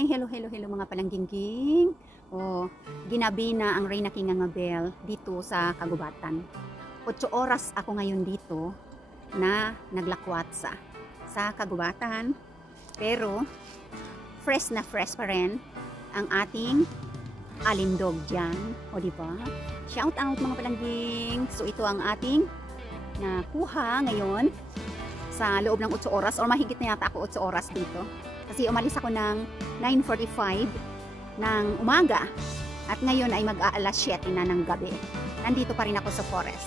Hi! Hello mga palanggingking. Ginabi na ang Reyna King Angabel dito sa Kagubatan. 8 oras ako ngayon dito na naglakwat sa Kagubatan. Pero fresh na fresh pa rin ang ating alindog dyan. O diba? Shout out mga palangging. So ito ang ating nakuha ngayon sa loob ng 8 oras or mahigit na yata ako 8 oras dito. Kasi umalis ako ng 9:45 ng umaga at ngayon ay mag-aalas 7 na ng gabi. Nandito pa rin ako sa forest.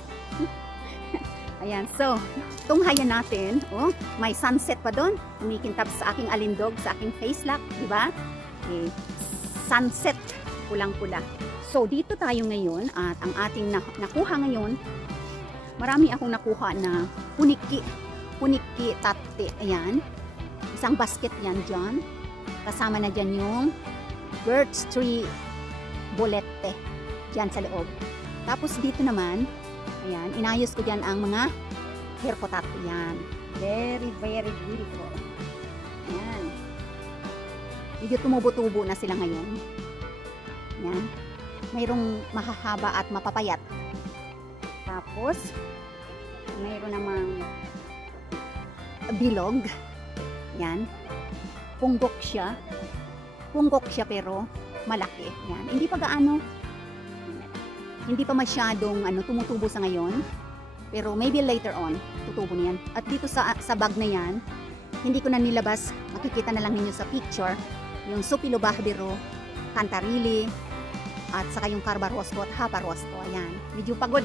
Ayan, so tunghayan natin. May sunset pa doon. Kumikintab sa aking alindog, sa aking face lock, di ba? Sunset, pulang-pula. So dito tayo ngayon at ang ating nakuha ngayon, marami akong nakuha na puniki tate. Ayan. Isang basket yan dyan. Kasama na dyan yung birch tree bolete dyan sa loob. Tapos dito naman, ayan, inayos ko dyan ang mga hair potato yan. Very, very beautiful. Ayan. Medyo tumubo-tubo na sila ngayon. Ayan. Mayroong mahahaba at mapapayat. Tapos, mayroon namang bilog. Yan. Punggok siya. Punggok siya pero malaki. Yan. Hindi pa gaano. Hindi pa masyadong tumutubo sa ngayon. Pero maybe later on, tutubo na yan. At dito sa bag na yan, hindi ko na nilabas. Makikita na lang ninyo sa picture. Yung Supilo Bahbero, Cantarili, at saka yung Carbarosco at Haparosco. Ayan. Medyo pagod.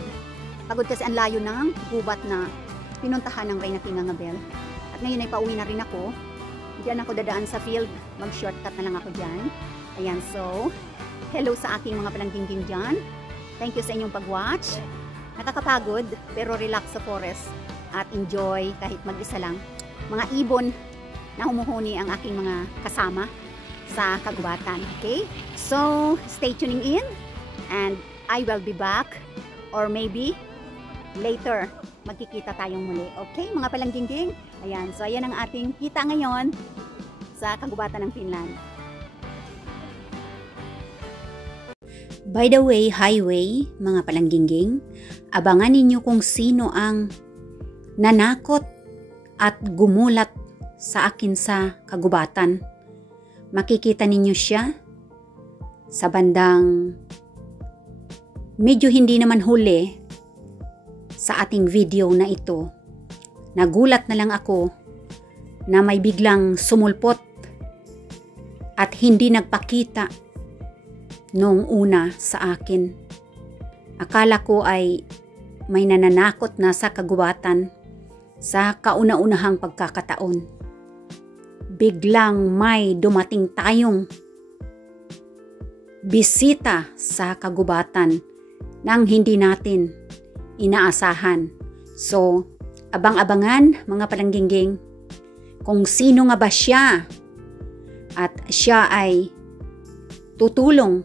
Pagod kasi ang layo ng gubat na pinuntahan ng Reyna King Angabel. At ngayon ay pauwi na rin ako. Diyan ako dadaan sa field. Mag-shortcut na lang ako dyan. Ayan, so, hello sa aking mga palanggingking dyan. Thank you sa inyong pag-watch. Nakakapagod, pero relax sa forest. At enjoy kahit mag-isa lang. Mga ibon na humuhuni ang aking mga kasama sa Kagubatan. Okay? So, stay tuning in. And I will be back. Or maybe, later, magkikita tayong muli. Okay, mga palanggingking? Ayan, so ayan ang ating kita ngayon sa Kagubatan ng Finland. By the way, highway, mga palanggingking, abangan ninyo kung sino ang nanakot at gumulat sa akin sa Kagubatan. Makikita ninyo siya sa bandang medyo hindi naman huli sa ating video na ito. Nagulat na lang ako na may biglang sumulpot at hindi nagpakita noong una sa akin. Akala ko ay may nananakot na sa Kagubatan sa kauna-unahang pagkakataon. Biglang may dumating tayong bisita sa Kagubatan nang hindi natin inaasahan. So, abang-abangan mga palanggingking kung sino nga ba siya at siya ay tutulong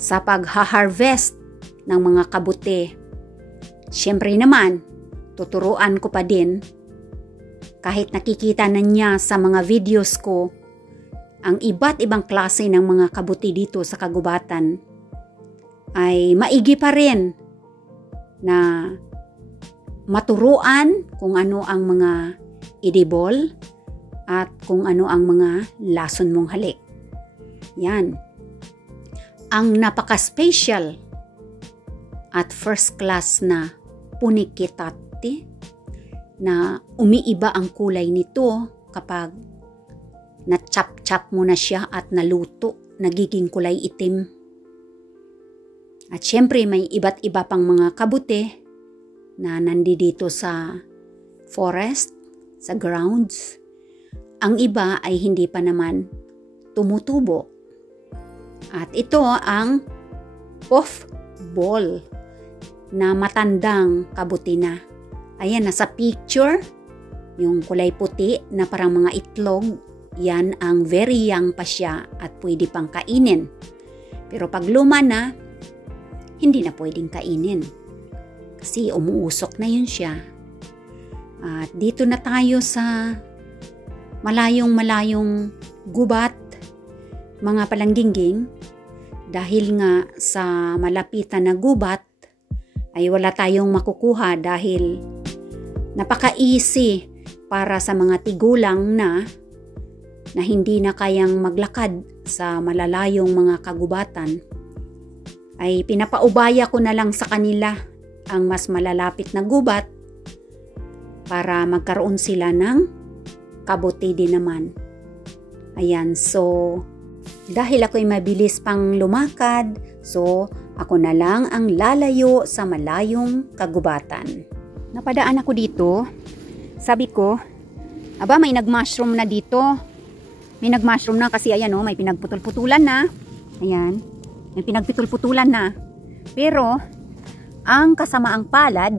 sa pagha-harvest ng mga kabuti. Siyempre naman, tuturuan ko pa din kahit nakikita na niya sa mga videos ko ang iba't ibang klase ng mga kabuti dito sa Kagubatan, ay maigi pa rin na maturuan kung ano ang mga edible at kung ano ang mga lason mong halik. Yan. Ang napaka-special at first class na punikitati na umiiba ang kulay nito kapag na-chop-chop mo na siya at naluto, nagiging kulay itim. At syempre may iba't iba pang mga kabuti na nandito sa forest, sa grounds. Ang iba ay hindi pa naman tumutubo. At ito ang puffball na matandang kabuti na. Ayan, nasa picture, yung kulay puti na parang mga itlog, yan ang very young pa siya at pwede pang kainin. Pero pag luma na, hindi na pwedeng kainin. Kasi umuusok na yun siya. At dito na tayo sa malayong gubat mga palangginging, dahil nga sa malapitan na gubat ay wala tayong makukuha dahil napaka-easy para sa mga tigulang na hindi na kayang maglakad sa malalayong mga kagubatan, ay pinapaubaya ko na lang sa kanila ang mas malalapit na gubat para magkaroon sila ng kabuti din naman. Ayan, so dahil ako'y mabilis pang lumakad, so ako na lang ang lalayo sa malayong kagubatan. Napadaan ako dito, sabi ko, aba may nag-mushroom na dito. May nag-mushroom na kasi ayan may pinagputol-putulan na. Ayan, may pinagputol-putulan na. Pero, ang kasamaang palad,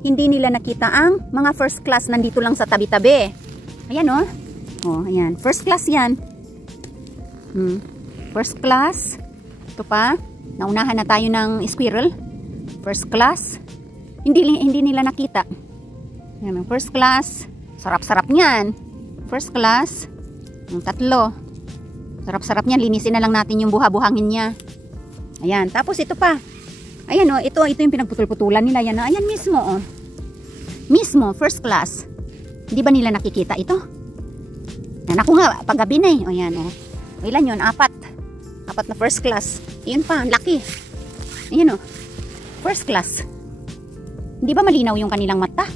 hindi nila nakita ang mga first class nandito lang sa tabi-tabi. Ayan ayan, first class yan. First class. Ito pa. Naunahan na tayo ng squirrel. First class. Hindi nila nakita. Ayan, first class. Sarap-sarap niyan. First class. Yung tatlo. Sarap-sarap niyan. Linisin na lang natin yung buha-buhangin niya. Ayan. Tapos ito pa. Ayan ito yung pinagputol-putulan nila. Ayan mismo Mismo, first class. Hindi ba nila nakikita ito? Yan ako nga, paggabi na Ayan ilan yun? Apat na first class. Yun pa, laki. Ayan first class. Hindi ba malinaw yung kanilang mata?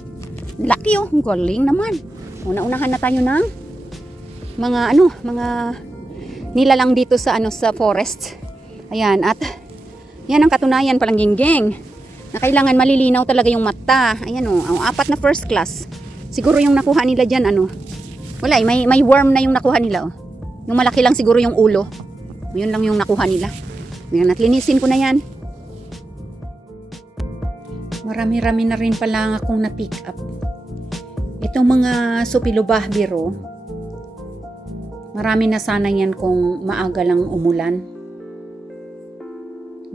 Laki ang galing naman. Una-unahan na tayo ng mga nilalang dito sa sa forest. Ayan, at yan ang katunayan palangginging na kailangan malilinaw talaga yung mata. Ayan ang apat na first class. Siguro yung nakuha nila dyan wala may worm na yung nakuha nila Yung malaki lang siguro yung ulo. Yun lang yung nakuha nila. Ayan, at linisin ko na yan. Marami-rami na rin pala akong na-pick up. Itong mga supilobahbiro, marami na sana yan kung maaga lang umulan.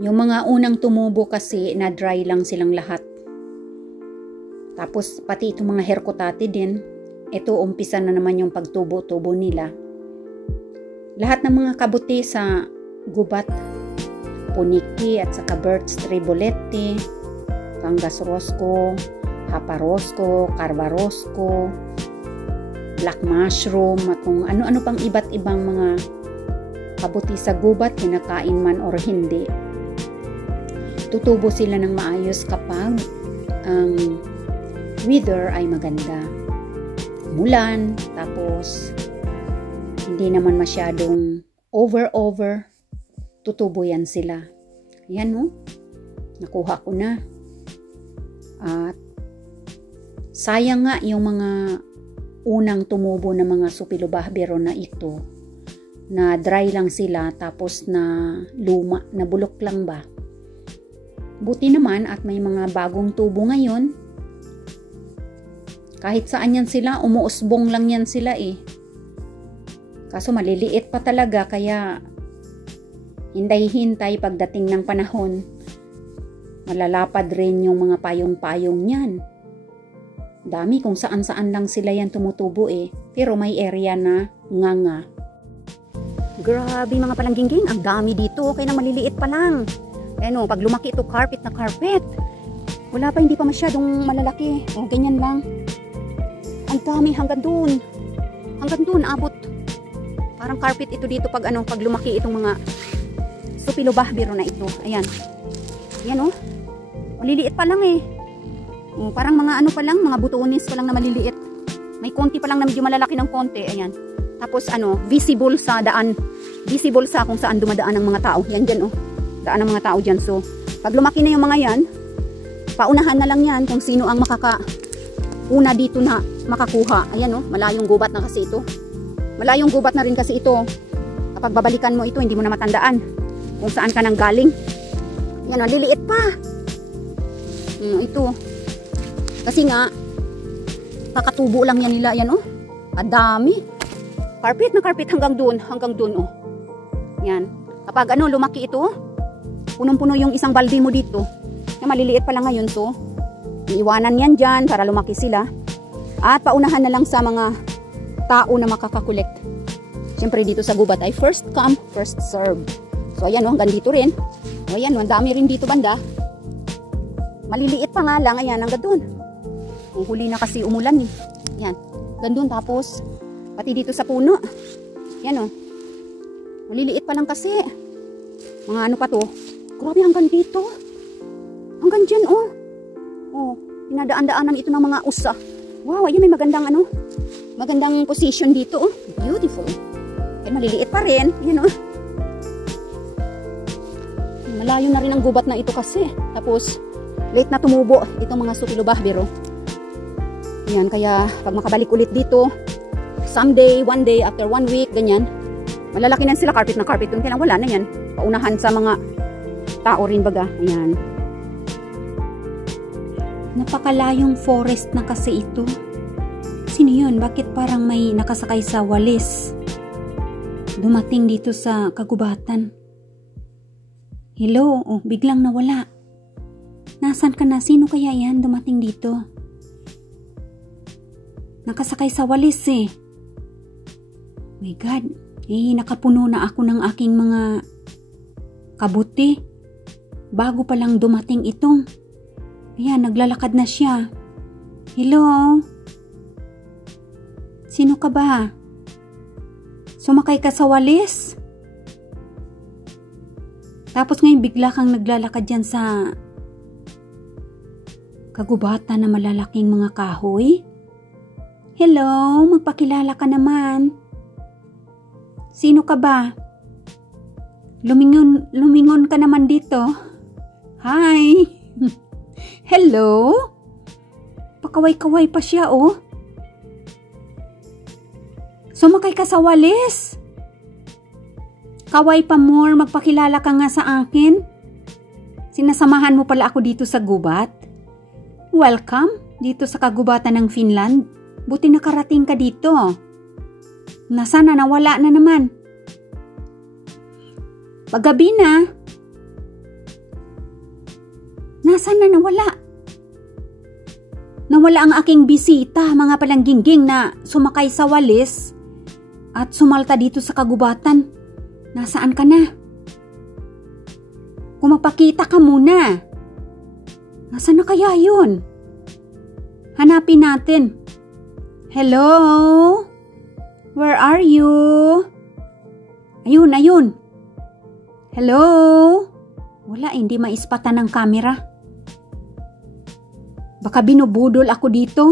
Yung mga unang tumubo kasi na dry lang silang lahat. Tapos pati itong mga herkotate din, ito umpisa na naman yung pagtubo-tubo nila. Lahat ng mga kabuti sa gubat, puniki at saka birch tribolete, Cangas rosco, hapa rosco, carva rosco, black mushroom, at kung ano-ano pang iba't ibang mga kabuti sa gubat, kinakain man or hindi. Tutubo sila ng maayos kapag ang weather ay maganda. Mulan, tapos hindi naman masyadong over, tutubo yan sila. Ayan nakuha ko na. At sayang nga yung mga unang tumubo na mga supilobahbero na ito, na dry lang sila tapos na luma, na bulok lang ba. Buti naman at may mga bagong tubo ngayon. Kahit saan yan sila, umuusbong lang yan sila Kaso maliliit pa talaga, kaya hintay-hintay pagdating ng panahon. Malalapad rin yung mga payong-payong niyan. Dami kung saan-saan lang sila yan tumutubo Pero may area na nganga. Grabe mga palangginging, ang dami dito, kaya na maliliit pa lang. Pag lumaki ito, carpet na carpet. Wala pa, hindi pa masyadong malalaki. Ganyan lang. Ang dami hanggang doon. Hanggang doon, abot. Parang carpet ito dito pag lumaki itong mga supilobahbero na ito. Ayan. Ayan maliliit pa lang parang mga pa lang, mga butones pa lang na maliliit. May konti pa lang na medyo malalaki ng konti. Ayan. Tapos visible sa daan. Visible sa kung saan dumadaan ng mga tao. Yan dyan daan ng mga tao dyan. So, pag lumaki na yung mga yan, paunahan na lang yan kung sino ang una dito na makakuha. Ayan malayong gubat na kasi ito. Malayong gubat na rin kasi ito. Kapag babalikan mo ito, hindi mo na matandaan kung saan ka nang galing. Yan liliit pa. Ito. Kasi nga, kakatubo lang yan nila. Yan Adami. Carpet na carpet hanggang doon. Yan. Kapag lumaki ito, punong-puno yung isang balde mo dito. Na maliliit pa lang ngayon. So, iiwanan yan dyan para lumaki sila. At paunahan na lang sa mga tao na makakakolekt. Siyempre dito sa gubat ay first come, first serve. So ayan hanggang dito rin. O ayan, ang dami rin dito banda. Maliliit pa nga lang, ayan, hanggang doon. Huli na kasi umulan eh. Ayan, hanggang doon. Tapos, pati dito sa puno. Ayan o. Maliliit pa lang kasi. Mga ano pa to. Grabe hanggang dito. Hanggang dyan oh. Oh, pinadaan-daanan ito ng mga usa. Wow, ayan may magandang ano. Magandang position dito oh. Beautiful. Ayan, maliliit pa rin. Ayan oh. Malayo na rin ang gubat na ito kasi. Tapos, late na tumubo itong mga supilobahbero. Yan, kaya pag makabalik ulit dito, someday, one day, after 1 week, ganyan, malalaki na sila, carpet na carpet. Kung kailang wala na yan. Paunahan sa mga tao rin baga. Ayan. Napakalayong forest na kasi ito. Sino yun? Bakit parang may nakasakay sa walis? Dumating dito sa kagubatan. Hello? Oh, biglang nawala. Nasaan ka na? Sino kaya yan dumating dito? Nakasakay sa walis eh. My God. Eh, nakapuno na ako ng aking mga kabuti. Bago pa lang dumating itong. Ayan, naglalakad na siya. Hello? Sino ka ba? Sumakay ka sa walis? Tapos ngayon bigla kang naglalakad dyan sa kagubatan na malalaking mga kahoy? Hello, magpakilala ka naman. Sino ka ba? Lumingon ka naman dito. Hi! Hello? Pakaway-kaway pa siya oh. Sumakay ka sa walis? Kaway pa more, magpakilala ka nga sa akin. Sinasamahan mo pala ako dito sa gubat. Welcome dito sa kagubatan ng Finland. Buti nakarating ka dito. Nasaan na, nawala na naman. Paggabi na. Nasaan na, nawala? Nawala ang aking bisita, mga palanggingging na sumakay sa walis at sumalta dito sa kagubatan. Nasaan ka na? Kung magpakita ka muna. Nasaan na kaya yun? Hanapin natin. Hello? Where are you? Ayun, ayun. Hello? Wala, hindi maispatan ng camera. Baka binubudol ako dito.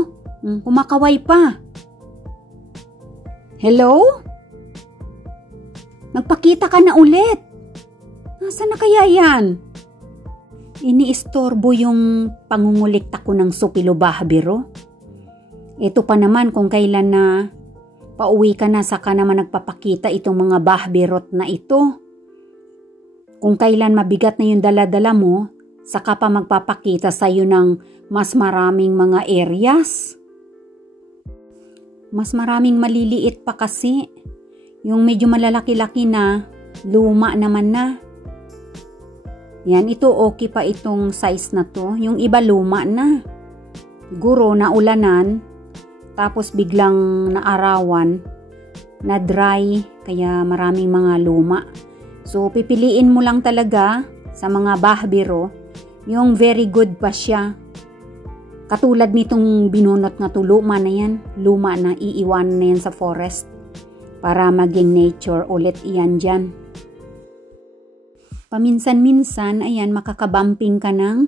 Kumakaway pa. Hello? Magpakita ka na ulit. Nasaan na kaya yan? Iniistorbo yung pangungulikta ko ng supilobahbero. Ito pa naman kung kailan na pauwi ka na saka naman nagpapakita itong mga bahberot na ito. Kung kailan mabigat na yung dala-dala mo, saka pa magpapakita sa iyo ng mas maraming mga areas. Mas maraming maliliit pa kasi. Yung medyo malalaki-laki na, luma naman na. Yan, ito okay pa itong size na to. Yung iba luma na. Guro na ulanan, tapos biglang naarawan, na dry, kaya maraming mga luma. So, pipiliin mo lang talaga sa mga bahbero, yung very good pa siya. Katulad nitong binunot na to, luma na yan. Luma na, iiwan na yan sa forest. Para maging nature ulit iyan dyan. Paminsan-minsan, ayan, makakabumping ka ng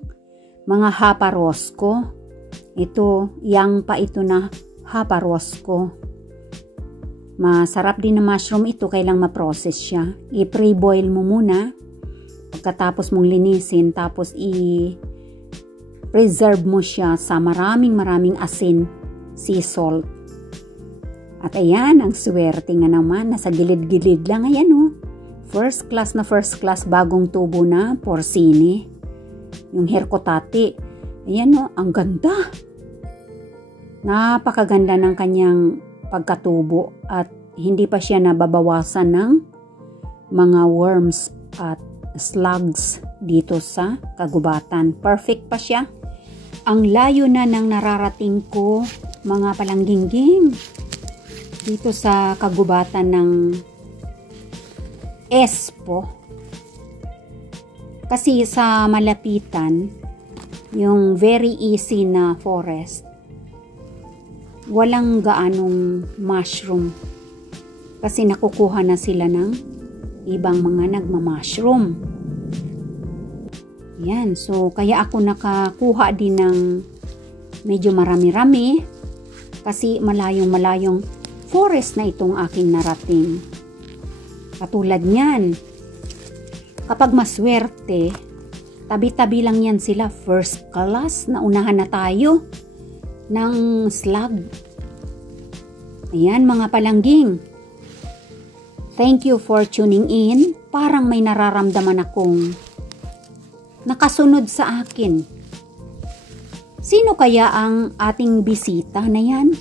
mga haparosko. Ito, yang pa ito na haparosko. Masarap din na mushroom ito, kailang ma-process siya. I-pre-boil mo muna. Pagkatapos mong linisin, tapos i-preserve mo siya sa maraming asin, sea salt. At ayan, ang swerte nga naman, nasa gilid-gilid lang, ayan oh. First class, bagong tubo na, porcini. Yung herkotati. Ayan oh, ang ganda. Napakaganda ng kanyang pagkatubo at hindi pa siya nababawasan ng mga worms at slugs dito sa kagubatan. Perfect pa siya. Ang layo na ng nararating ko, mga palanggingging. Dito sa kagubatan ng Espo. Kasi sa malapitan, yung very easy na forest, walang gaanong mushroom. Kasi nakukuha na sila ng ibang mga nagma-mushroom. Yan, so kaya ako nakakuha din ng medyo marami-rami kasi malayong-malayong forest na itong aking narating. Katulad niyan, kapag maswerte, tabi-tabi lang yan sila, first class, naunahan na tayo ng slug. Ayan mga palangging. Thank you for tuning in. Parang may nararamdaman akong nakasunod sa akin. Sino kaya ang ating bisita na yan?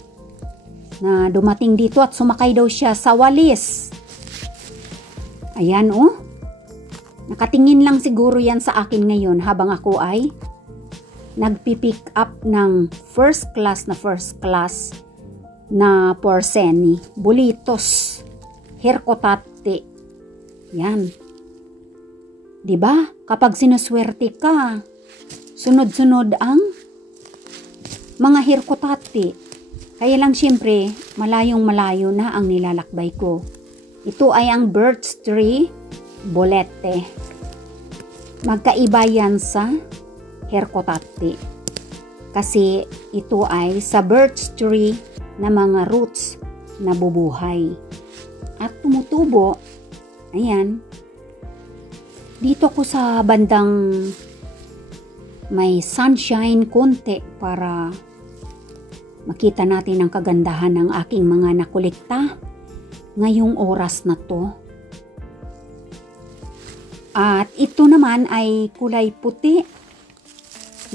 Na dumating dito at sumakay daw siya sa walis. Ayan oh. Nakatingin lang siguro yan sa akin ngayon habang ako ay nagpipick up ng first class na porseni, bulitos, herkotate. Yan. 'Di ba? Kapag sinuswerte ka, sunod-sunod ang mga herkotate. Kaya lang siyempre, malayong-malayo na ang nilalakbay ko. Ito ay ang birch tree bolete. Magkaiba yan sa herkotate. Kasi ito ay sa birch tree na mga roots na bubuhay. At tumutubo. Ayan. Dito ko sa bandang may sunshine konti para makita natin ang kagandahan ng aking mga nakolekta ngayong oras na to. At ito naman ay kulay puti.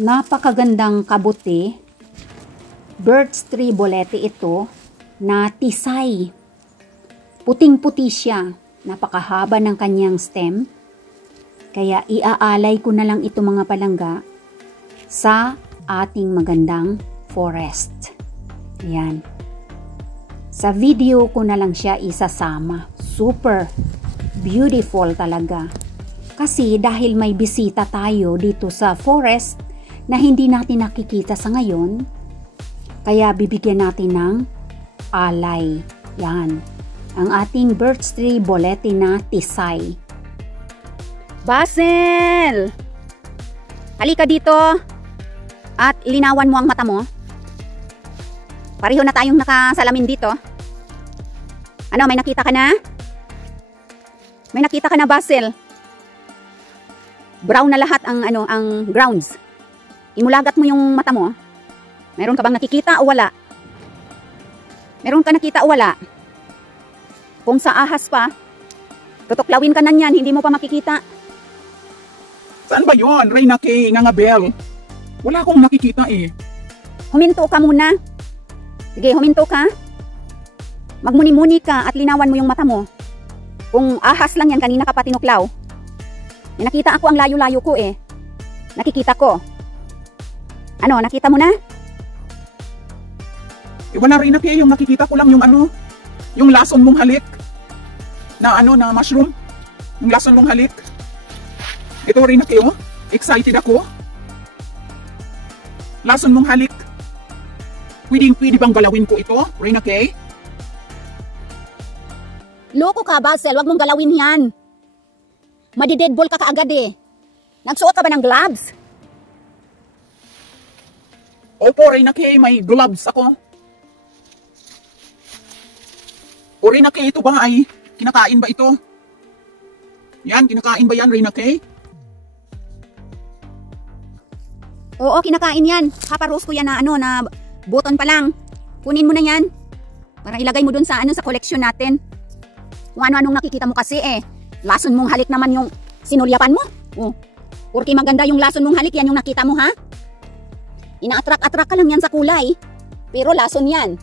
Napakagandang kabuti. Birch tree bolete ito na tisay. Puting-puti siya. Napakahaba ng kanyang stem. Kaya iaalay ko na lang ito mga palangga sa ating magandang forest. Ayan. Sa video ko na lang siya isasama. Super beautiful talaga. Kasi dahil may bisita tayo dito sa forest na hindi natin nakikita sa ngayon, kaya bibigyan natin ng alay. Yan. Ang ating birch tree bolete na tisay. Basil! Halika dito at linawan mo ang mata mo. Pareho na tayong nakasalamin dito. Ano, may nakita ka na? May nakita ka na, Basil? Brown na lahat ang ang grounds. Imulagat mo yung mata mo. Meron ka bang nakikita o wala? Meron ka nakita o wala? Kung sa ahas pa, tutuklawin ka na niyan, hindi mo pa makikita. Saan ba yun, Reyna K. Ngangabel? Wala akong nakikita eh. Huminto ka muna. Sige, huminto ka. Magmuni-muni ka at linawan mo yung mata mo. Kung ahas lang yan, kanina ka pa tinuklaw. May nakita ako ang layo-layo ko eh. Nakikita ko. Ano, nakita mo na? Eh wala Reyna K, yung nakikita ko lang yung yung lason mong halik. Na na mushroom. Yung lason mong halik. Ito Reyna K, oh. Excited ako. Lason mong halik. Pwede bang galawin ko ito, Reyna K? Loko ka, Basil. Huwag mong galawin yan. Madi-deadball ka kaagad eh. Nagsuot ka ba ng gloves? Opo, Reyna K. May gloves ako. O Reyna K, ito ba ay kinakain ba ito? Yan, kinakain ba yan, Reyna K? Oo, kinakain yan. Kaparos ko yan na na button pa lang. Kunin mo na yan. Para ilagay mo dun sa sa collection natin. Kung ano-anong nakikita mo kasi eh. Lason mong halik naman yung sinulyapan mo. Oh. Porque maganda yung lason mong halik, yan yung nakita mo ha. Ina-attract ka lang yan sa kulay. Pero lason yan.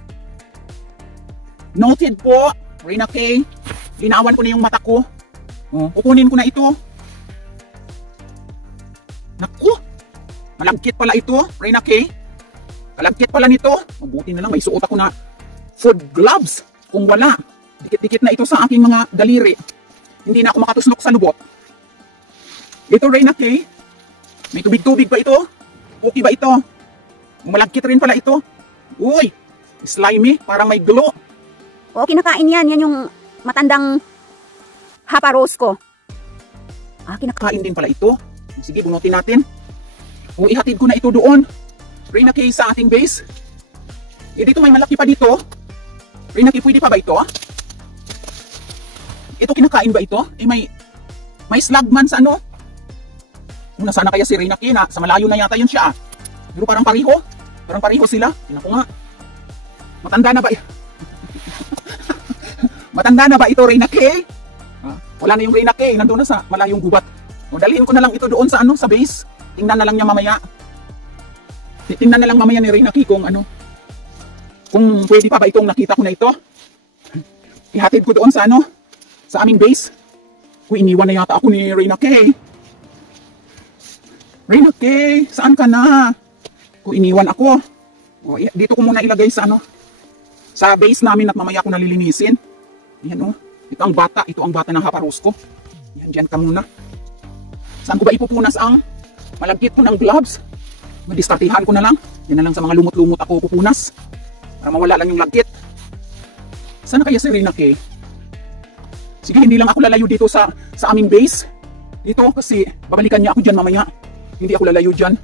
Noted po, Reyna K. Linawan ko na yung mata ko. Oh, kukunin ko na ito. Naku! Malagkit pala ito, Reyna K. Kalagkit pala nito. Mabuti na lang may suot ako na food gloves. Kung wala, dikit-dikit na ito sa aking mga daliri. Hindi na ako makatuslok sa lubot. Ito, Reyna K. May tubig-tubig pa ito. Okay ba ito? Malagkit rin pala ito. Uy, slimy, parang may glow. Oo, kinakain yan. Yan yung matandang Hapa Rose ko. Kinakain din pala ito. Sige, bunutin natin. O, ihatid ko na ito doon. Reyna K, sa ating base. Dito may malaki pa dito. Reyna K, pwede pa ba ito? Ito, kinakain ba ito? May slug man sa ano? Nasaan na kaya si Reyna K na? Sa malayo na yata yun siya. Pero parang pareho. Parang pareho sila. Tingnan ko nga. Matanda na ba? Matanda na ba ito, Reyna K? Wala na yung Reyna K. Nandun na sa malayong gubat. O, dalhin ko na lang ito doon sa ano, sa base. Tingnan na lang niya mamaya. Tingnan na lang mamaya ni Reyna K kung ano. Kung pwede pa ba itong nakita ko na ito. Ihatid ko doon sa ano, sa aming base. Kung iniwan na yata ako ni Reyna K. Reyna K, saan ka na? Kung iniwan ako. O, dito ko muna ilagay sa ano, sa base namin at mamaya ko nalilinisin. Yan o. Ito ang bata ng Hapa Rose ko. Yan, dyan ka muna. Saan ko ba ipupunas ang malagkit ko ng gloves? Madiskartihan ko na lang. Yan na lang sa mga lumot-lumot ako pupunas. Para mawala lang yung lagkit. Saan na kaya si Reyna K? Sige, hindi lang ako lalayo dito sa aming base. Dito kasi babalikan niya ako dyan mamaya. Hindi ako lalayo dyan.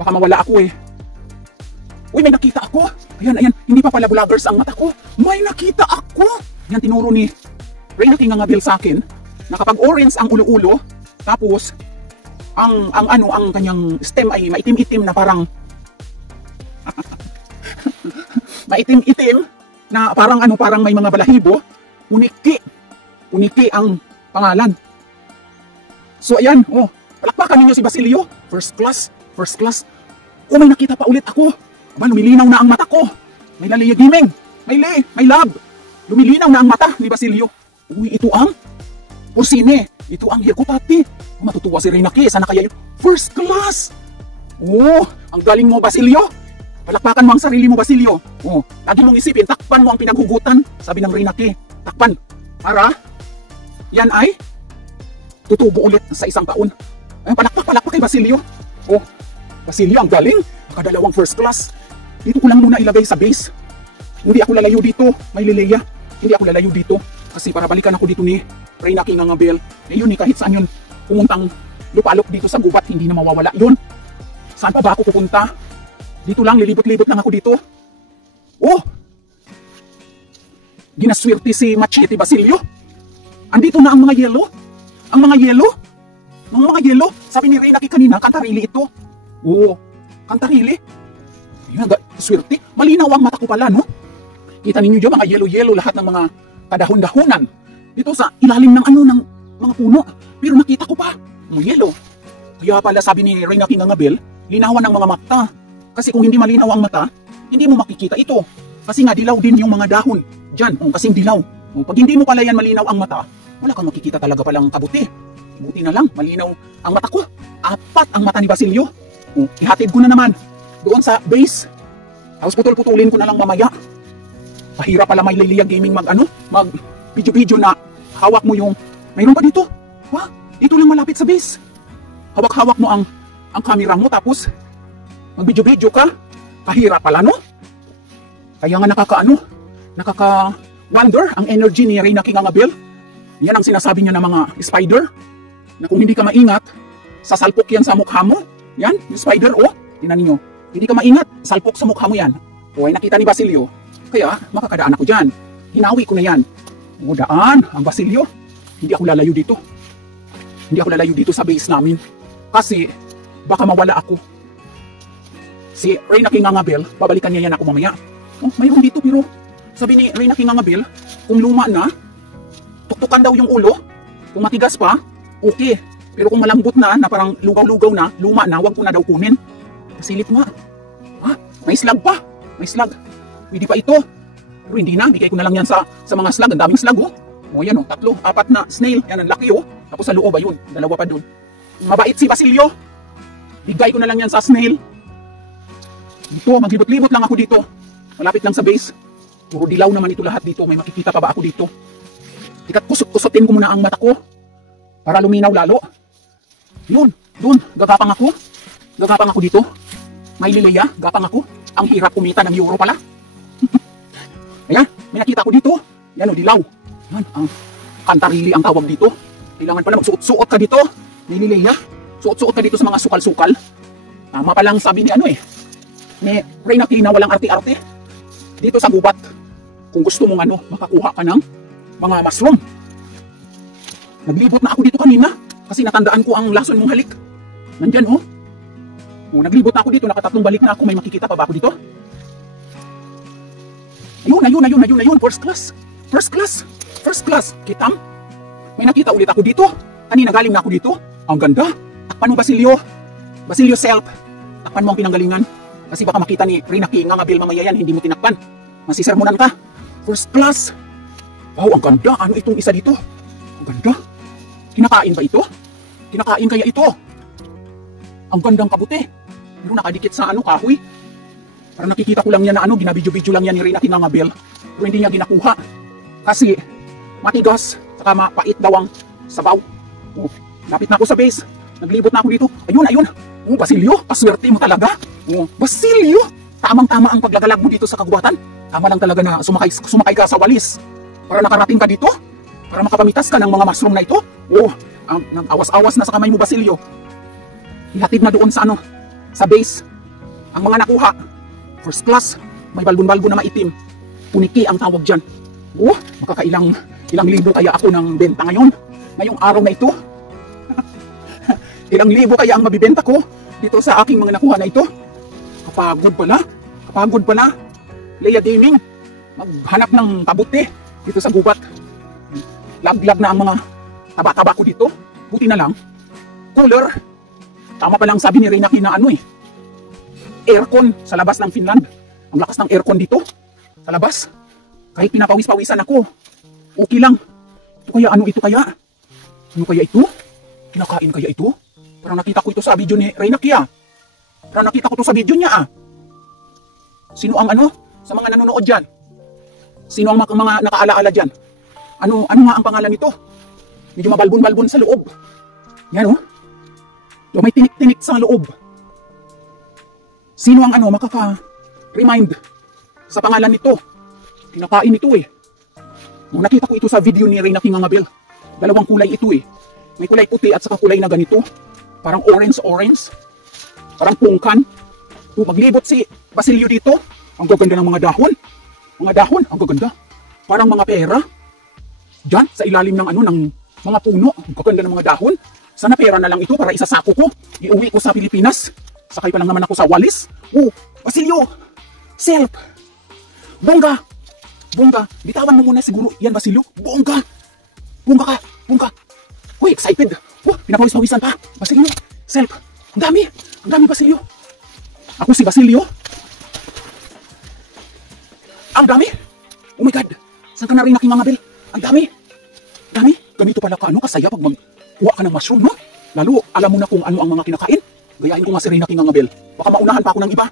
Baka mawala ako eh. Uy, may nakita ako. Ayan. Hindi pa pala vloggers ang mata ko. May nakita ako. Yan, tinuro ni Reyna K nga Bill sa akin na kapag orange ang ulo-ulo, tapos ang kanyang stem ay maitim-itim na parang maitim-itim na parang may mga balahibo. Uniki ang pangalan. So ayan, palakpakan ninyo si Basilio. First class. May nakita pa ulit ako. Lumilinaw na ang mata ko. May laliyagiming. May lab. Lumilinaw na ang mata ni Basilio. Uy, ito ang Porsine. Ito ang Hircopati. Matutuwa si Reyna K. Sana kaya yun. First class. Ang galing mo, Basilio. Palakpakan mo ang sarili mo, Basilio. Lagi mong isipin, takpan mo ang pinaghugutan. Sabi ng Reyna K. Takpan. Para yan ay tutubo ulit sa isang taon. Ay, palakpak kay Basilio. Basilio, ang galing. Nakadalawang first class. Dito ko lang muna ilagay sa base. Hindi ako lalayo dito, may Lileya. Hindi ako lalayo dito. Kasi para balikan ako dito ni Reyna K nga Bell. Yun kahit saan yun pumuntang lupalok dito sa gubat, hindi na mawawala yun. Saan pa ba ako pupunta? Dito lang, lilibot-libot lang ako dito. Ginaswerte si Machete Basilio. Andito na ang mga yellow. Ang mga yellow. Sabi ni Reyna K kanina, kantarili ito. Kantarili. Ayan, swerte. Malinaw ang mata ko pala, no? Kita ninyo dyan, mga yellow lahat ng mga kadahon-dahonan. Dito sa ilalim ng ng mga puno. Pero nakita ko pa, mga yellow. Kaya pala sabi ni Reyna K nga Bell, linawan ng mga mata. Kasi kung hindi malinaw ang mata, hindi mo makikita ito. Kasi nga dilaw din yung mga dahon. Diyan, kasing dilaw. Pag hindi mo pala yan malinaw ang mata, wala kang makikita talaga palang kabuti. Buti na lang, malinaw ang mata ko. 4 ang mata ni Basilio. Ihatid ko na naman doon sa base. Tapos putol-putulin ko na lang mamaya. Pahirap pala may Lileya Gaming mag video-video na hawak mo yung, mayroon pa dito. Dito lang malapit sa base. Hawak-hawak mo ang camera mo tapos mag-video-video ka. Pahirap pala, no? Kaya nga nakaka-wonder ang energy ni Reyna K nga Bell. Yan ang sinasabi niya ng mga spider. Na kung hindi ka maingat, sasalpok yan sa mukha mo. Yan, yung spider, tingnan ninyo. Hindi ka maingat, salpok sa mukha mo yan. Ay nakita ni Basilio. Kaya, makakadaan ako dyan. Hinawi ko na yan. Daan, ang Basilio. Hindi ako lalayo dito. Hindi ako lalayo dito sa base namin. Kasi, baka mawala ako. Si Reyna K nga Bell, babalikan niya yan ako mamaya. Mayroon dito pero, sabi ni Reyna K nga Bell, kung luma na, tuktukan daw yung ulo. Kung matigas pa, okay. Pero kung malambot na parang lugaw-lugaw na, luma na, wag ko na daw kunin. Kasilip nga. May slug pa. May slug. Pwede pa ito. Pero hindi na, bigay ko na lang yan sa mga slug. Ang daming slug, yan 3, 4 na snail. Yan, ang laki, Tapos sa loob, ayun. 2 pa dun. Mabait si Basilio. Bigay ko na lang yan sa snail. Dito, maglibot-libot lang ako dito. Malapit lang sa base. Puro dilaw naman ito lahat dito. May makikita pa ba ako dito? Tikat kusot-kusotin ko muna ang mata ko. Para luminaw lalo. Yun, dun, gagapang ako. Gagapang ako dito. May Lilea, gapang ako. Ang hirap kumita ng euro pala. Ayan, may nakita ko dito. Yan o, dilaw. Yan, ang kantarili ang tawag dito. Kailangan pala magsuot-suot ka dito. May Lilea. Suot-suot ka dito sa mga sukal-sukal. Tama palang sabi ni ni Reyna King na walang arte-arte. Dito sa gubat. Kung gusto mong makakuha ka ng mga mushroom. Naglibot na ako dito kanina. Kasi natandaan ko ang lason mong halik. Nandyan oh. Naglibot na ako dito. Nakatatlong balik na ako. May makikita pa ba ako dito? Ayun. First class. First class. First class. Kitam. May nakita ulit ako dito. Kanina galing na ako dito. Ang ganda. Takpan mo Basilio. Basilio self. Takpan mo ang pinanggalingan. Kasi baka makita ni Reyna King nga Mabel mamaya yan. Hindi mo tinakpan. Masisermonan ka. First class. Wow, ang ganda. Ano itong isa dito? Ang ganda. Kinakain ba ito? Kinakain kaya ito? Ang gandang kabuti. Pero nakadikit sa kahoy. Parang nakikita ko lang yan na ginabidyo-bidyo lang yan ni Reyna King nga Mabel. Pero hindi niya ginakuha. Kasi matigas. Saka mapait daw ang sabaw. Lapit na ako sa base. Naglibot na ako dito. Ayun. Basilio, paswerte mo talaga. Basilio, tamang-tama ang paglagalag mo dito sa kagubatan. Tama lang talaga na sumakay ka sa walis. Para nakarating ka dito. Para makapamitas ka ng mga mushroom na ito. Nag-awas-awas na sa kamay mo, Basilio. Ihatid na doon sa sa base. Ang mga nakuha. First class, may balbon-balbon na maitim. Puniki ang tawag dyan. Makakailang libo kaya ako ng benta ngayon. Ngayong araw na ito. Ilang libo kaya ang mabibenta ko dito sa aking mga nakuha na ito. Kapagod pala. Lea Gaming, maghanap ng kabuti dito sa gubat. Laglag na ang mga taba-taba ko dito. Buti na lang. Cooler. Tama pa lang sabi ni Reyna King na aircon sa labas ng Finland. Ang lakas ng aircon dito sa labas. Kahit pinapawis-pawisan ako. Okay lang. Ito kaya ito kaya? Ano kaya ito? Kinakain kaya ito? Parang nakita ko ito sa video ni Reyna King. Parang nakita ko ito sa video niya Sino ang sa mga nanonood dyan? Sino ang mga nakaalaala dyan? Ano nga ang pangalan nito? Medyo mabalbon-balbon sa loob. Yan may tinik-tinik sa loob. Sino ang makaka-remind sa pangalan nito? Kinakain ito Nung nakita ko ito sa video ni Reyna King nga Mabel, dalawang kulay ito May kulay puti at saka kulay na ganito. Parang orange. Parang pungkan. Maglibot si Basilio dito. Ang gaganda ng mga dahon. Ang gaganda. Parang mga pera. Diyan, sa ilalim ng ng mga puno. Ang gaganda ng mga dahon. Sana pera na lang ito para isasako ko. Iuwi ko sa Pilipinas. Sakay pa lang naman ako sa walis. Basilio! Self! Bongga! Bitawan mo muna siguro. Yan, Basilio. Bongga ka! Uy, excited! Pinapawis-pawisan pa. Basilio! Self! Ang dami, Basilio! Ako si Basilio. Ang dami! Oh my God! Saan ka na rin King nga Mabel? Ang dami! Ganito pala kasaya pag magkuha ka ng mushroom, no? Lalo, alam mo na kung ano ang mga kinakain. Gayahin ko nga si Reyna King nga Mabel. Baka maunahan pa ako ng iba.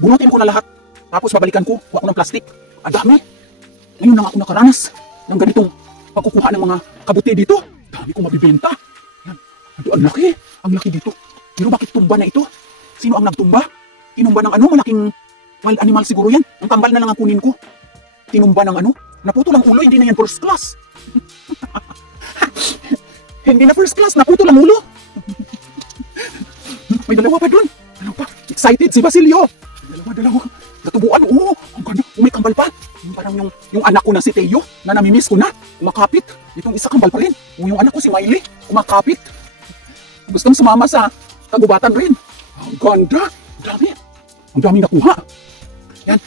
Bunutin ko na lahat. Tapos babalikan ko. Kuha ko ng plastic. Ang dami! Ngayon lang ako nakaranas ng ganitong pagkukuha ng mga kabuti dito. Dami kong mabibenta. Yan. Ang laki dito. Pero bakit tumba na ito? Sino ang nagtumba? Tinumba ng malaking wild animal siguro yan. Ang kambal na lang ang kunin ko. Tinumba ng naputol ang ulo, hindi na yan first class. Hindi na first class, naputol ang ulo. May dalawa pa dun. Excited si Basilio. Dalawa. Natubuan, ang ganda. May kambal pa. Parang yung anak ko na si Teo, na namimiss ko na. Kumakapit. Itong isa kambal pa rin. Yung anak ko si Miley, kumakapit. Gustong sumama sa kagubatan rin. Ang ganda. Ang dami nakuha. Yan.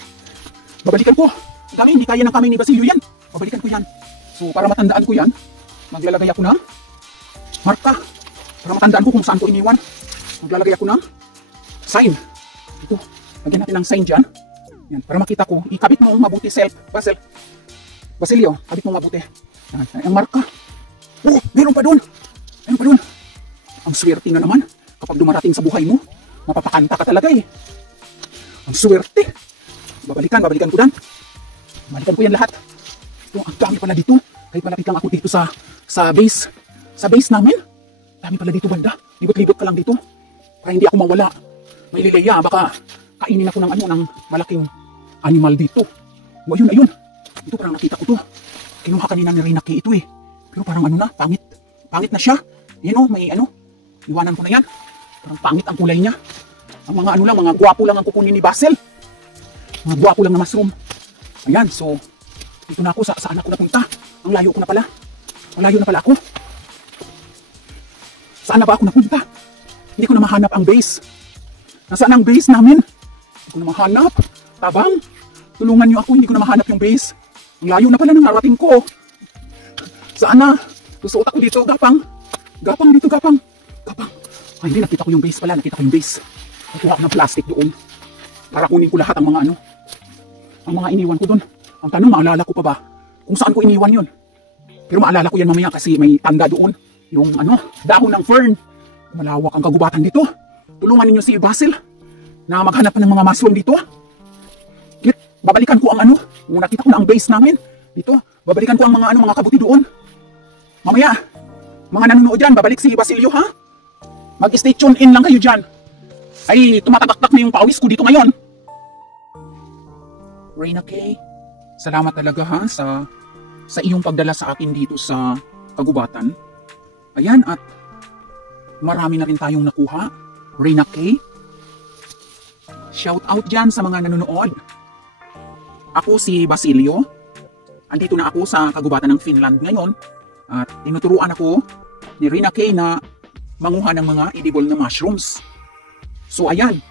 Babalikan ko. Ang dami, hindi kaya ng kamay ni Basilio yan. Babalikan ko yan. So, para matandaan ko yan, maglalagay ako ng marka. Para matandaan ko kung saan ko iniwan. Maglalagay ako ng sign. Ito. Lagyan natin ng sign dyan. Yan. Para makita ko. Ikabit mo mabuti, Basilio, kabit mo mabuti. Yan. Ang marka. Meron pa dun. Ang swerte na naman. Kapag dumarating sa buhay mo, mapapakanta ka talaga Ang swerte. Babalikan ko dan. Babalikan ko yan lahat. Ito, ang dami pala dito. Kahit malapit lang ako dito sa base. Sa base namin. Dami pala dito banda. Libot-libot ka lang dito. Para hindi ako mawala. May Lileya, baka kainin ako ng ng malaking animal dito. O ayun, ayun. Ito parang nakita ko to. Kinuha kanina ni Reyna K ito eh. Pero parang na, pangit. Pangit na siya. Yan o, may iwanan ko na yan. Parang pangit ang kulay niya. Ang mga lang, mga gwapo lang ang kukunin ni Basil. Mga gwapo lang na mushroom. Ayan, so, dito na ako, saan ako napunta? Ang layo ko na pala. Malayo na pala ako. Saan na ba ako napunta? Hindi ko na mahanap ang base. Nasaan ang base namin? Hindi ko na mahanap. Tabang, tulungan niyo ako, hindi ko na mahanap yung base. Ang layo na pala ng narating ko. Saan na? Susuot ako dito, gapang. Gapang dito, gapang. Gapang. Ay, hindi, nakita ko yung base pala. Nakita ko yung base. Nakuha ko ng plastic doon. Para kunin ko lahat ang mga ang mga iniwan ko doon. Ang tanong, maalala ko pa ba kung saan ko iniwan yun? Pero maalala ko yan mamaya kasi may tanda doon. Yung dahon ng fern. Malawak ang kagubatan dito. Tulungan ninyo si Basil na maghanap ng mga mushroom dito. Babalikan ko ang kung nakita ko na ang base namin dito. Babalikan ko ang mga kabuti doon. Mamaya, mga nanonood dyan, babalik si Basilio ha? Mag-stay tune in lang kayo dyan. Ay, tumatagaktak na yung pawis ko dito ngayon. Reyna K, salamat talaga ha sa iyong pagdala sa akin dito sa kagubatan. Ayan, at marami na rin tayong nakuha. Reyna K, shout out dyan sa mga nanonood. Ako si Basilio. Andito na ako sa kagubatan ng Finland ngayon. At tinuturuan ako ni Reyna K na manguha ng mga edible na mushrooms. So ayan.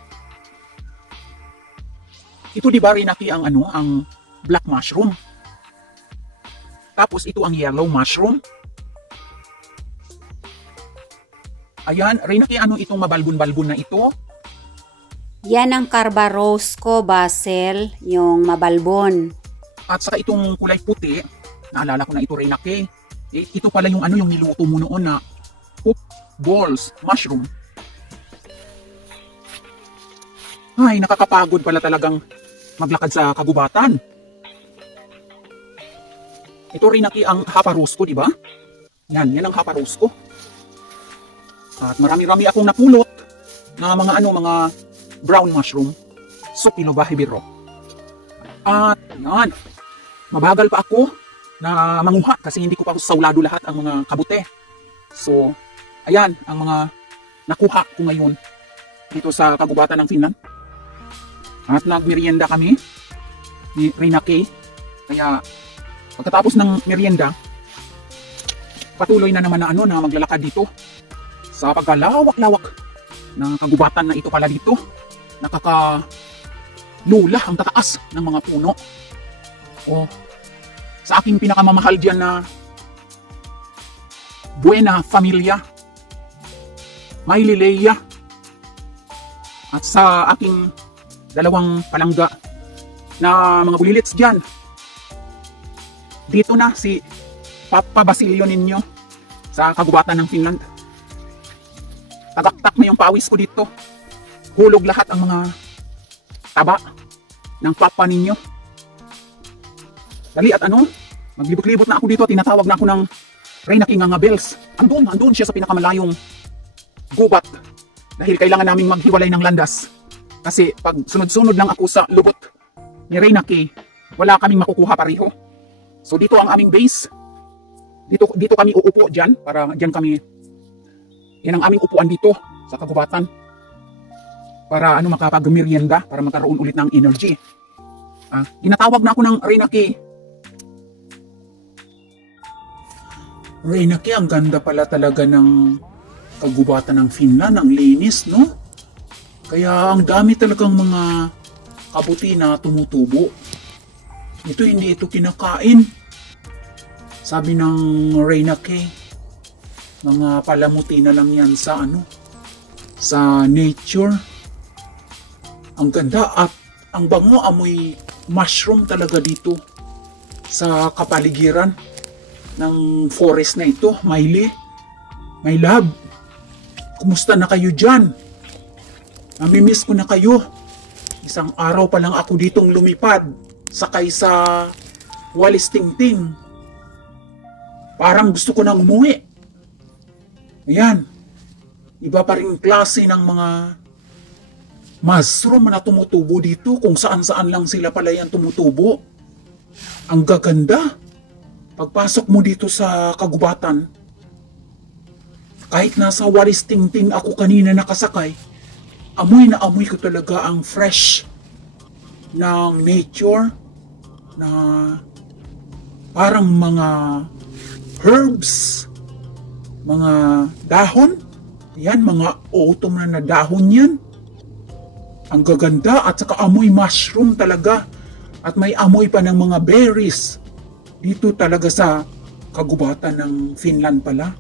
Ito di ba Reyna K ang black mushroom. Tapos ito ang yellow mushroom. Ayan, Reyna K, itong mabalbon-balbon na ito? Yan ang Carbarose ko, Basil, yung mabalbon. At saka itong kulay puti, naalala ko na ito Reyna K. Ito pala yung yung niluto mo noon na poop balls, mushroom. Ay, nakakapagod pala talagang maglakad sa kagubatan. Ito Reyna K ang haparose ko, di ba? Yan ang haparose ko. At marami-rami akong napulot na mga brown mushroom, Supilobahibiro. At yan, mabagal pa ako na manguha kasi hindi ko pa saulado lahat ang mga kabute. So, ayan ang mga nakuha ko ngayon dito sa kagubatan ng Finland. At nagmerienda kami ni Reyna K. Kaya pagkatapos ng merienda, patuloy na naman na maglalakad dito sa pagkalawak-lawak ng kagubatan na ito pala dito. Nakakalula ang tataas ng mga puno. O sa aking pinakamamahal diyan na Buena Familia, May Lileya, at sa aking dalawang palangga na mga bulilits dyan. Dito na si Papa Basilio ninyo sa kagubatan ng Finland. Tagaktak na yung pawis ko dito. Hulog lahat ang mga taba ng papa ninyo. Dali at maglibot-libot na ako dito. Tinatawag na ako ng Reyna K nga bells. Andun siya sa pinakamalayong gubat. Dahil kailangan naming maghiwalay ng landas. Kasi pag sunod-sunod lang ako sa lubot ni Reyna K, wala kaming makukuha pareho. So dito ang aming base. Dito kami uupo dyan. Para dyan kami. Yan ang aming upuan dito sa kagubatan. Para makapag-merienda, para magkaroon ulit ng energy. Tinatawag na ako ng Reyna K. Reyna K, ang ganda pala talaga ng kagubatan ng Finland. Ang linis, no? Kaya ang dami talagang mga kabuti na tumutubo. Ito hindi ito kinakain. Sabi ng Reyna K, mga palamuti na lang yan sa sa nature. Ang ganda at ang bango, amoy mushroom talaga dito sa kapaligiran ng forest na ito. Miley, my love, kumusta na kayo dyan? Namimiss ko na kayo. Isang araw pa lang ako ditong lumipad sakay sa Walis Tingting. Parang gusto ko nang umuwi. Ayan. Iba pa rin klase ng mga mushroom na tumutubo dito, kung saan-saan lang sila pala yan tumutubo. Ang gaganda. Pagpasok mo dito sa kagubatan, kahit nasa Waris Tingting ako kanina nakasakay, amoy na amoy ko talaga ang fresh ng nature, na parang mga herbs, mga dahon. Yan, mga autumn na dahon yan. Ang gaganda, at saka amoy mushroom talaga. At may amoy pa ng mga berries. Dito talaga sa kagubatan ng Finland pala.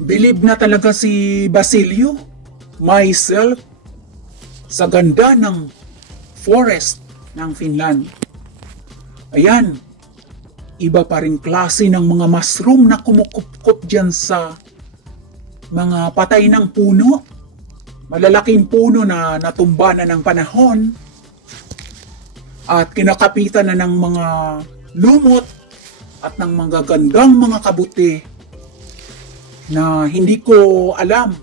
Believe na talaga si Basilio, myself, sa ganda ng forest ng Finland. Ayan, iba pa rin klase ng mga mushroom na kumukup-kup dyan sa mga patay ng puno. Malalaking puno na natumba na ng panahon at kinakapitan na ng mga lumot at ng mga gandang mga kabuti na hindi ko alam,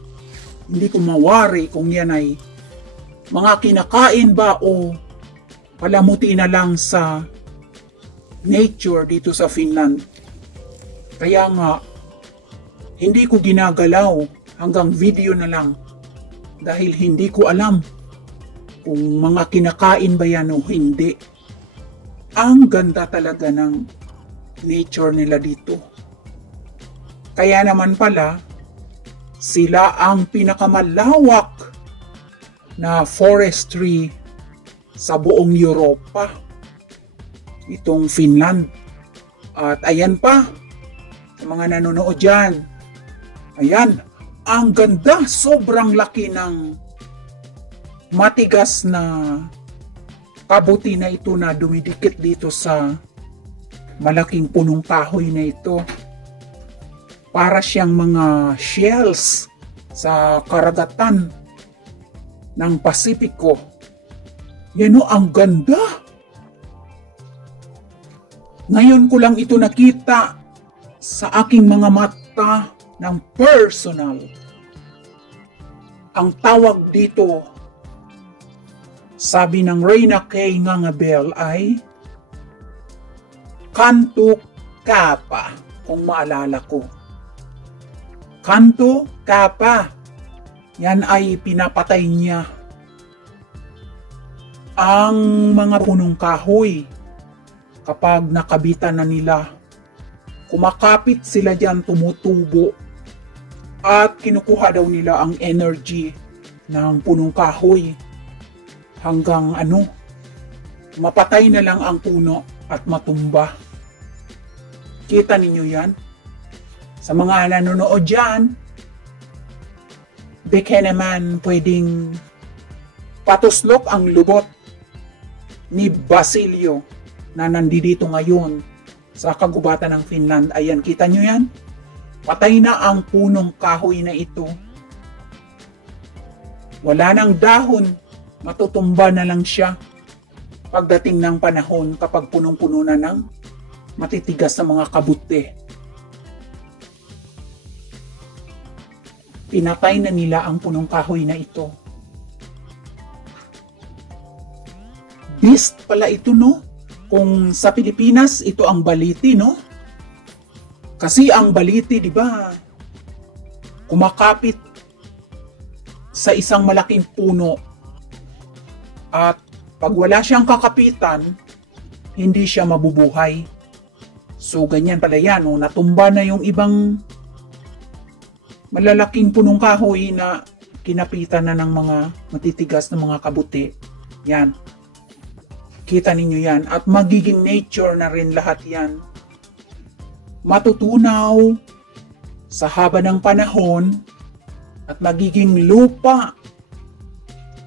hindi ko mawari kung yan ay mga kinakain ba o palamuti na lang sa nature dito sa Finland. Kaya nga, hindi ko ginagalaw hanggang video na lang dahil hindi ko alam kung mga kinakain ba yan o hindi. Ang ganda talaga ng nature nila dito. Kaya naman pala, sila ang pinakamalawak na forestry sa buong Europa. Itong Finland. At ayan pa, sa mga nanonood dyan, ayan, ang ganda, sobrang laki ng matigas na kabuti na ito na dumidikit dito sa malaking punong kahoy na ito. Para siyang mga shells sa karagatan ng Pasipiko. Yan o, ang ganda. Ngayon ko lang ito nakita sa aking mga mata ng personal. Ang tawag dito, sabi ng Reyna K. Ngangabel, ay Kanto Kapa, kung maalala ko. Kanto Kapa. Yan ay pinapatay niya ang mga punong kahoy kapag nakabitan na nila. Kumakapit sila dyan, tumutubo at kinukuha daw nila ang energy ng punong kahoy hanggang mapatay na lang ang puno at matumba. Kita ninyo yan? Sa mga nanonood dyan, baka naman pwedeng patuslok ang lubot ni Basilio na nandito ngayon sa kagubatan ng Finland. Ayan, kita nyo yan? Patay na ang punong kahoy na ito. Wala nang dahon, matutumba na lang siya pagdating ng panahon kapag punong-puno na ng matitigas na mga kabuti. Pinatay na nila ang punong kahoy na ito. Beast pala ito, no? Kung sa Pilipinas, ito ang baliti, no? Kasi ang baliti, di ba, kumakapit sa isang malaking puno at pag wala siyang kakapitan, hindi siya mabubuhay. So, ganyan pala yan, no? Natumba na yung ibang malalaking punong kahoy na kinapitan na ng mga matitigas na mga kabuti. Yan. Kita ninyo yan. At magiging nature na rin lahat yan. Matutunaw sa haba ng panahon at magiging lupa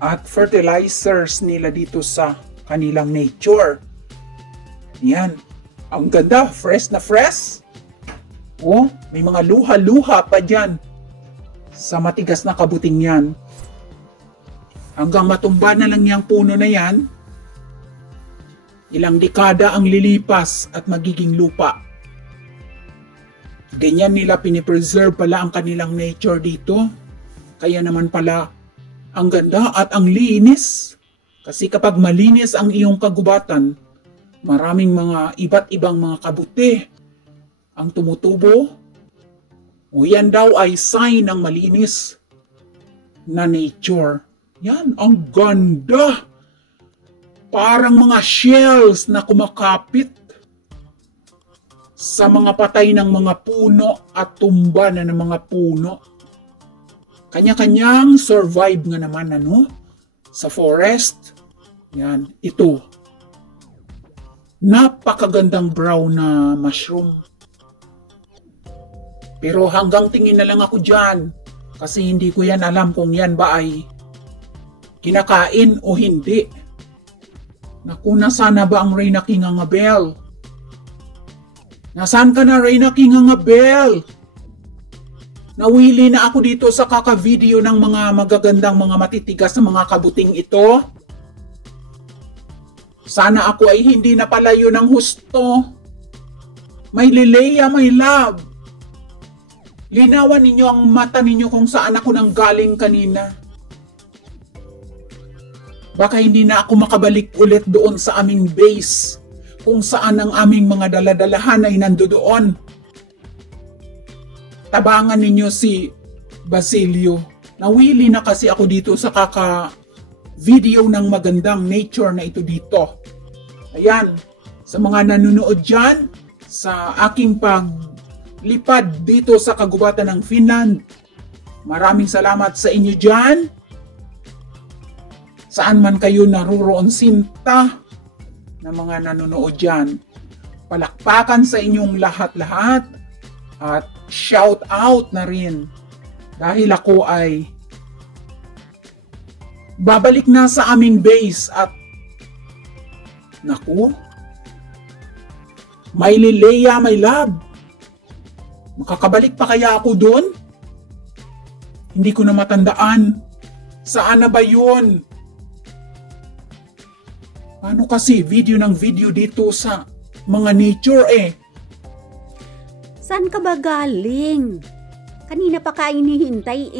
at fertilizers nila dito sa kanilang nature. Yan. Ang ganda. Fresh na fresh. Oh, may mga luha-luha pa dyan sa matigas na kabuting yan. Hanggang matumba na lang yung puno na yan, ilang dekada ang lilipas at magiging lupa. Ganyan nila pinipreserve pala ang kanilang nature dito. Kaya naman pala ang ganda at ang linis. Kasi kapag malinis ang iyong kagubatan, maraming mga iba't ibang mga kabuti ang tumutubo. O yan daw ay sign ng malinis na nature. Yan, ang ganda. Parang mga shells na kumakapit sa mga patay ng mga puno at tumba na ng mga puno. Kanya-kanyang survive nga naman sa forest. Yan, ito. Napakagandang brown na mushroom. Pero hanggang tingin na lang ako dyan kasi hindi ko yan alam kung yan ba ay kinakain o hindi. Naku, nasaan na ba ang Reyna King Angabel? Nasaan ka na, Reyna King Angabel? Nawili na ako dito sa kaka-video ng mga magagandang mga matitigas na mga kabuting ito. Sana ako ay hindi napalayo ng husto. May Lileya, my love. Linawan ninyo ang mata ninyo kung saan ako nang galing kanina. Baka hindi na ako makabalik ulit doon sa aming base kung saan ang aming mga daladalahan ay nandoon. Tabangan ninyo si Basilio. Nawili na kasi ako dito sa kaka-video ng magandang nature na ito dito. Ayan, sa mga nanonood dyan, sa aking paglipad dito sa kagubatan ng Finland, maraming salamat sa inyo dyan. Saan man kayo naruroon sinta na mga nanonood dyan. Palakpakan sa inyong lahat-lahat at shout out na rin dahil ako ay babalik na sa aming base at naku, may Lileya, my love. Makakabalik pa kaya ako doon? Hindi ko na matandaan. Saan na ba yun? Paano kasi video ng video dito sa mga nature Saan ka ba galing? Kanina pa ka inihintay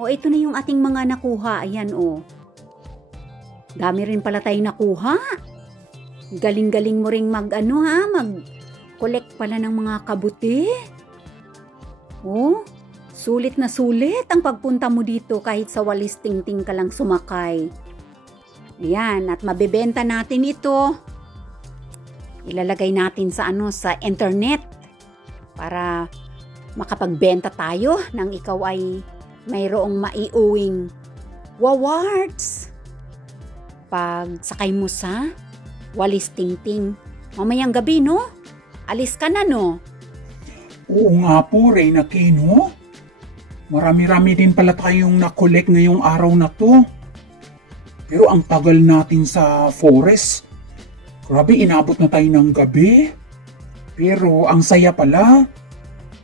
O ito na yung ating mga nakuha. Ayan Dami rin pala tayong nakuha. Galing-galing mo ring mag-collect pala ng mga kabuti. Sulit na sulit ang pagpunta mo dito kahit sa walis tingting ka lang sumakay. Ayan, at mabebenta natin ito. Ilalagay natin sa internet para makapagbenta tayo nang ikaw ay mayroong maiuwing rewards pag sakay mo sa walis tingting. Mamayang gabi, Alis ka na, Oo nga po, Reyna King, Marami-rami din pala tayong na-collect ngayong araw na to. Pero ang tagal natin sa forest. Grabe, inabot na tayo ng gabi. Pero ang saya pala.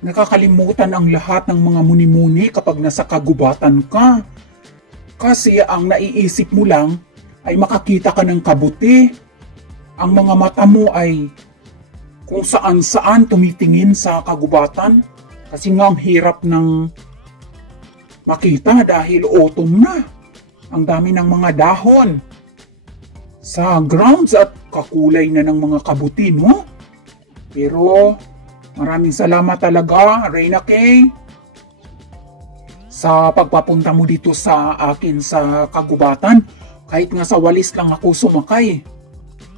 Nakakalimutan ang lahat ng mga muni-muni kapag nasa kagubatan ka. Kasi ang naiisip mo lang ay makakita ka ng kabuti. Ang mga mata mo ay kung saan-saan tumitingin sa kagubatan. Kasi nga ang hirap ng makita dahil autumn na. Ang dami ng mga dahon sa grounds at kakulay na ng mga kabuti, Pero maraming salamat talaga, Reyna King, sa pagpapunta mo dito sa akin sa kagubatan. Kahit nga sa walis lang ako sumakay.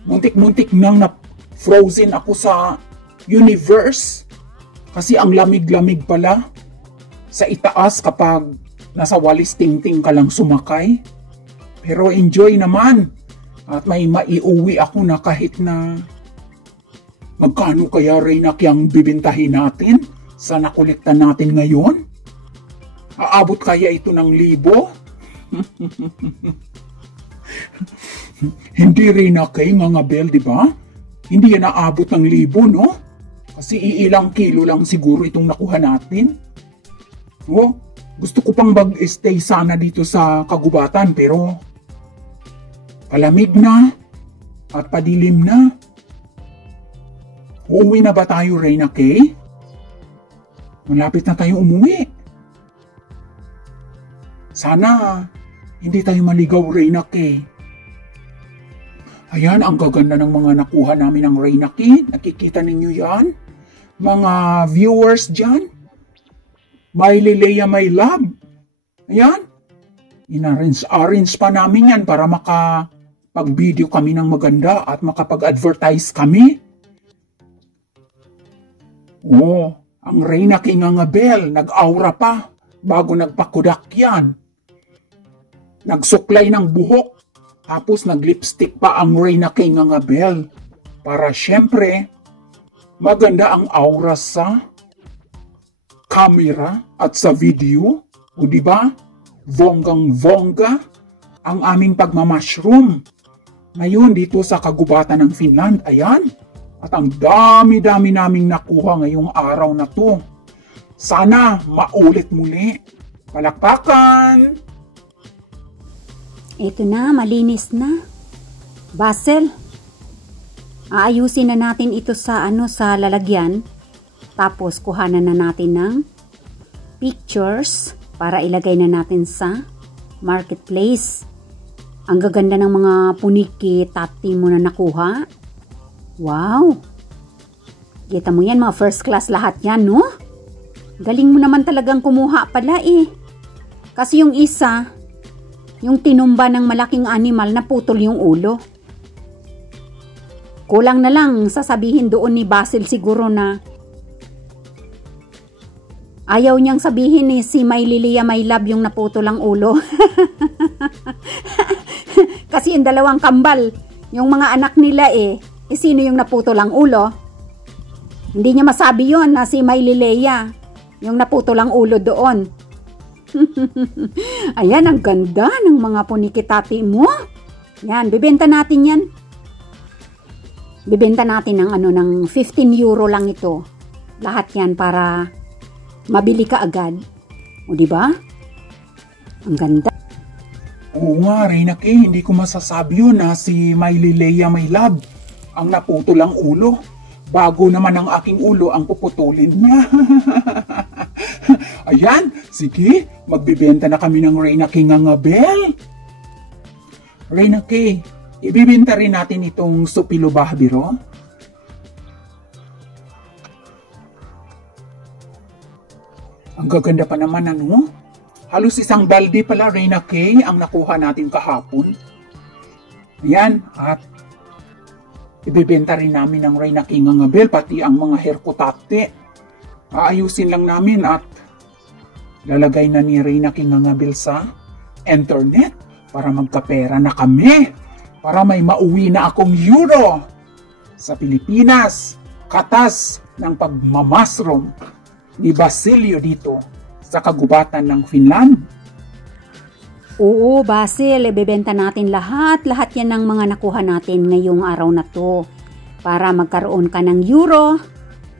Muntik-muntik nang na-frozen ako sa universe. Kasi ang lamig-lamig pala sa itaas kapag nasa walis tingting ka lang sumakay. Pero enjoy naman. At may maiuwi ako na kahit na magkano kaya, Reyna, kayang bibintahin natin sa nakolekta natin ngayon? Aabot kaya ito ng 1,000? Hindi, Reyna King Angabel, di ba? Hindi yan aabot ng 1,000, Kasi iilang kilo lang siguro itong nakuha natin. Gusto ko pang mag-stay sana dito sa kagubatan pero palamig na at padilim na. Uuwi na ba tayo, Reyna King? Malapit na tayong umuwi. Sana hindi tayo maligaw, Reyna Kay. Ayan, ang gaganda ng mga nakuha namin ng Reyna Kay. Nakikita ninyo yan? Mga viewers dyan. Miley Leia, my love. Ayan. Ina-arrange pa namin yan para makapag-video kami ng maganda at makapag-advertise kami. Oh, ang Reyna Kay Ngangabel, nag-aura pa bago nagpakudak yan. Nagsuklay ng buhok, tapos nag-lipstick pa ang Reyna Kay Ngangabel para syempre maganda ang aura sa camera at sa video. O diba? Bonggang-bongga ang aming pagmamashroom. Ngayon dito sa kagubatan ng Finland. Ayan. At ang dami-dami naming nakuha ngayong araw na to. Sana maulit muli. Palakpakan! Ito na, malinis na. Basil, aayusin na natin ito sa sa lalagyan. Tapos kuhanan na natin ng pictures para ilagay na natin sa marketplace. Ang gaganda ng mga puniki tati mo na nakuha. Wow! Kita mo yan, mga first class lahat yan, no? Galing mo naman talagang kumuha pala eh. Kasi yung isa, yung tinumba ng malaking animal na putol yung ulo. Kulang na lang sasabihin doon ni Basil siguro na ayaw niyang sabihin ni si Miley Leia, my love, yung naputol ang ulo. Kasi yung dalawang kambal, yung mga anak nila sino yung naputol ang ulo? Hindi niya masabi yon na si Miley Leia, yung naputol ang ulo doon. Ayan, ang ganda ng mga punikitati mo. Yan, bibenta natin yan. Bibenta natin ng 15 euro lang ito. Lahat yan para mabili ka agad. O diba? Ang ganda. Oo nga, Reyna Kay, hindi ko masasabi yun na si Miley Leia, my love, ang naputol ang ulo. Bago naman ang aking ulo ang puputulin niya. Ayan, sige, magbibenta na kami ng Reyna Kay Ngangabel. Reyna Kay, ibibenta rin natin itong Supilo Bahbiro. Ang gaganda pa naman, ano? Halos isang balde pala, Reyna Kay, ang nakuha natin kahapon. Ayan, at ibibenta rin namin ng Reyna Kay Ngangabel, pati ang mga herkutate. Aayusin lang namin at lalagay na ni Reyna Kay Ngangabel sa internet para magkapera na kami. Para may mauwi na akong euro sa Pilipinas. Katas ng pagmamasrom ni Basilio dito sa kagubatan ng Finland. Oo, Basil, ibebenta natin lahat yan ng mga nakuha natin ngayong araw na to para magkaroon ka ng euro,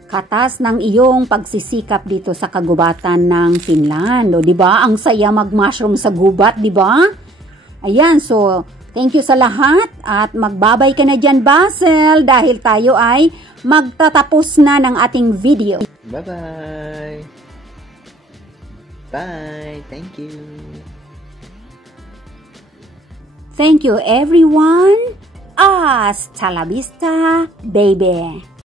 katas ng iyong pagsisikap dito sa kagubatan ng Finland. O, diba? Ang saya mag-mushroom sa gubat, diba? Ayan, so, thank you sa lahat at magbabay ka na dyan, Basil, dahil tayo ay magtatapos na ng ating video. Bye-bye! Bye! Thank you! Thank you everyone. Hasta la vista, baby.